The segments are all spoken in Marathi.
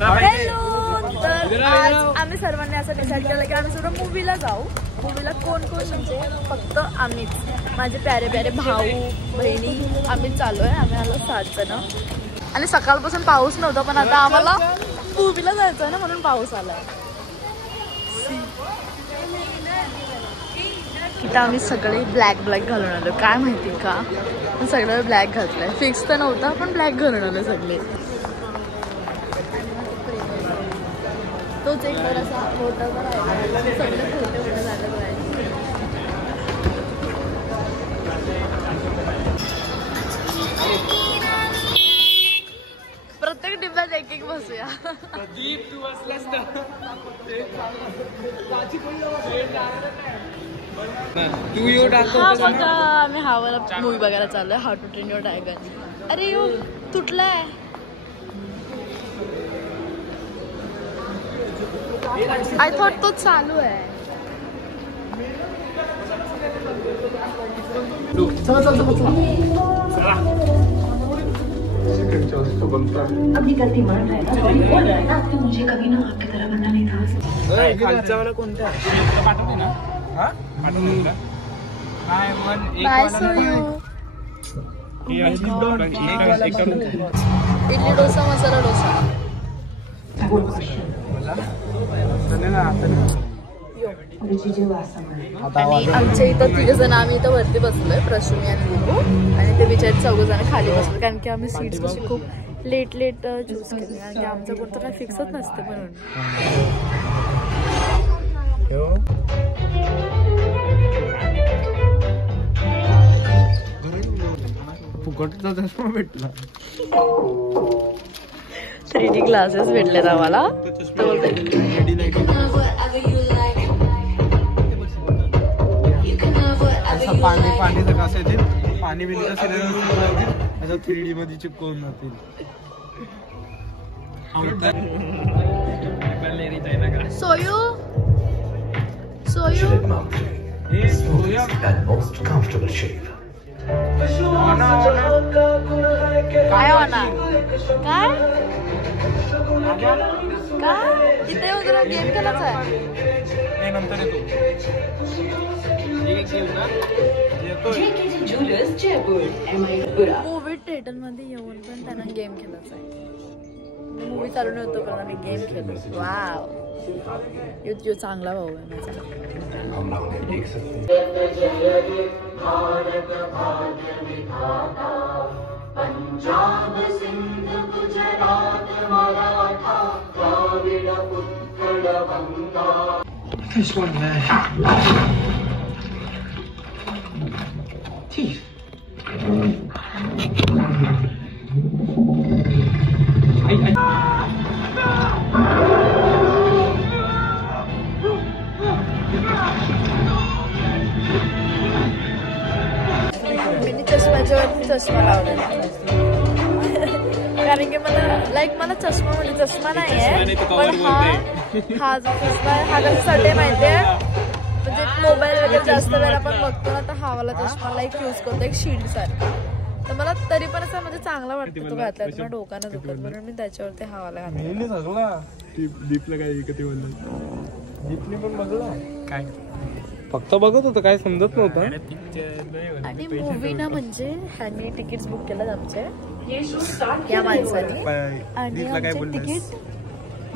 तर आज आम्ही सर्वांनी असं डिसाईड केलं की आम्ही सर्व मूवीला जाऊ. मूवीला कोण कोण म्हणजे फक्त आम्हीच, माझे प्यारे प्यारे भाऊ बहिणी आम्ही चालू आहे. आम्ही आलो 7 जण आणि सकाळपासून पाऊस नव्हता पण आता आम्हाला मूवीला जायचं आहे ना म्हणून पाऊस आला. इथं आम्ही सगळे ब्लॅक घालून आलो. काय माहिती का सगळं ब्लॅक घातलंय. फिक्स तर नव्हता पण ब्लॅक घालून आलो सगळे. तोच एक असा होता सगळे खोटे झालं. प्रत्येक डिब्यात एक एक बसूया. आम्ही हावाला मूवी बघायला चाललोय. How to train your dragon. अरे यो तुटलाय. आय थॉट तो चालू आहे. अपनी गलती मान रहा है ना, सॉरी बोल रहा है ना कि मुझे कभी ना आपकी तरह बनना नहीं था. खालचा वाला कोणता पाठवते ना? हा पाठवते का? बाय सोयू. इडली डोसा मसाला डोसा. आणि आमच्या इथं 3 जण आम्ही इथं वरती बसलोय. प्रश्मी आणि लिंबू आणि ते बिचारे 4 जण खाली बसलो कारण की आम्ही सीट्स कशी खूप लेट चूज केली कारण की आमचं कोणतं काय फिक्सच नसते म्हणून. फुकटचा चष्मा भेटला. 3D ग्लासेस भेटलेत आम्हाला. पाणी तर कसं येतील पाणी बिंदू असं 3D मध्ये चिपकवून जातील. सोयू सोयू काय होणार काय काय इथे वगैरे गेम केलाच आहे. नंतर मूवी थिएटर मध्ये येऊन पण त्यांना गेम खेळायचा आहे. मूवी चालू नव्हतं पण आम्ही गेम खेळलो. वाव यो चांगला भाऊ आहे माझा. पंजाब सिंध गुजरात मराठा द्राविड उत्कल बंगा. This one there. Teeth. मी चष्म्याच्यावरती चष्मा लावलेला कारण की मला चष्मा म्हणजे चष्मा नाही आहे पण हा जो चष्मा आहे हा कशासाठी माहितीये म्हणजे मोबाईल वगैरे जास्त वेळ आपण बघतो ना तर हा वाला चष्मा लाईक यूज करतो एक शिल्ड सारखा. तर मला तरी पण असं म्हणजे चांगला वाटतो तो घातला. तुला डोकानं दुखत म्हणून मी त्याच्यावरती हा वाला घातला. दीपला काय विकत दीपने पण बघला काय फक्त बघत होतं काय समजत नव्हतं. आणि मूवी ना म्हणजे ह्यांनी तिकीट बुक केलं आमचे या माणसाने आणि आमचे तिकीट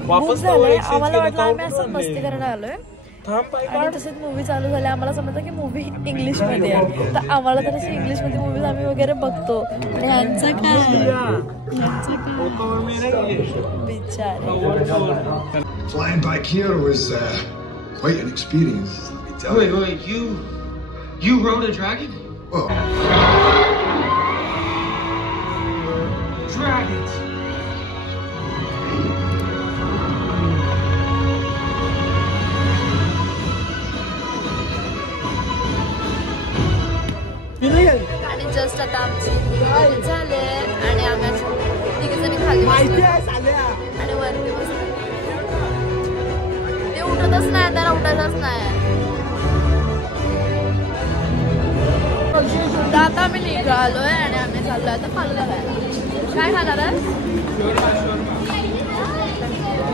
बुक झाले. आम्हाला वाटलं आम्ही असं मस्ती करायला आलोय आणि तसेच मूवी चालू झाली. आम्हाला समजलं की मूवी इंग्लिश मध्ये आहे तर आम्हाला तर अशी इंग्लिश मध्ये मूवीज आम्ही वगैरे बघतो आणि ह्यांचं काय बिचारे. Flying bike here was quite an experience. Wait, you rode a dragon? Well, Dragons. आणि जस्ट आता आमची झाले आणि आम्ही 3 जणी खाली बसलो आणि वरती बसलो. ते उठतच नाही त्याला उठायचंच नाही. आता आम्ही निघालोय आणि आम्ही चाललोय आता फालुदा खायला. काय खाणार आहेस?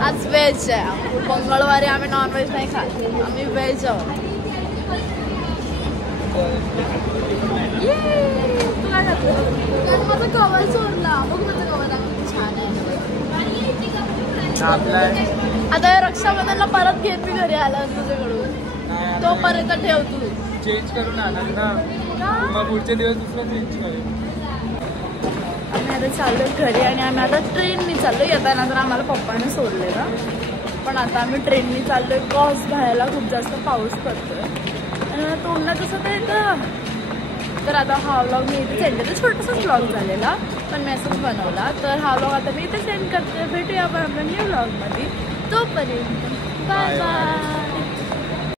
आज व्हेज आहे. मंगळवारी आम्ही नॉनव्हेज नाही खात, आम्ही व्हेज आहोत. तू काय खातो? माझा कवर चोरला. बघ माझं कवर छान आहे. आता रक्षाबंधनला परत घेत मी घरी आला तुझ्याकडून. तोपर्यंत ठेव तू. चेंज करून आणा ना, मग पुढचे दिवस दुसरा चेंज करेल. आम्ही आता चाललो घरी आणि आम्ही आता ट्रेननी चाललो. येताना तर आम्हाला पप्पाने सोडलेलं, पण आता आम्ही ट्रेननी चाललोय. क्रॉस घ्यायला खूप जास्त पाऊस पडतोय आणि तोंडला कसं ते येतं. तर आता हा व्लॉग मी इथे सेंड करते. छोटासाच व्लॉग झालेला पण मी असंच बनवला. तर हा व्लॉग आता मी इथे सेंड करते. भेटूया आपण आपल्या न्यू व्लॉगमध्ये. तोपर्यंत बाय बाय.